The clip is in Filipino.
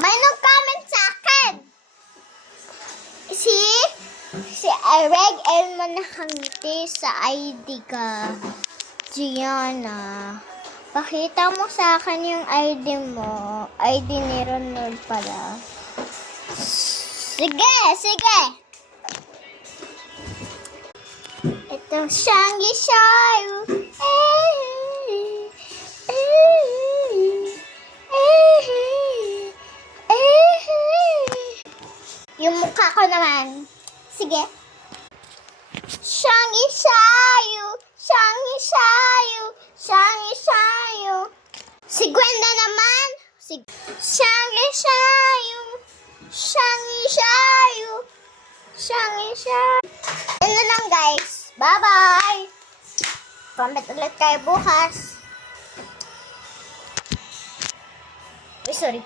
May nag-comment sa akin. Si Reg Elmo nakangiti sa ID ka. Gianna. Pakita mo sa akin yung ID mo. ID ni Ronald pala. Sige, sige. Ito siyang isayo. Yung mukha ko naman. Sige. Siyang isayo. Siyang isayo. Siyang isayo. Si Gwenda naman. Siyang isayo. Siyang isayo. Siyang isayo. Yan na lang guys. Bye-bye. Comment ulit kayo bukas. Sorry.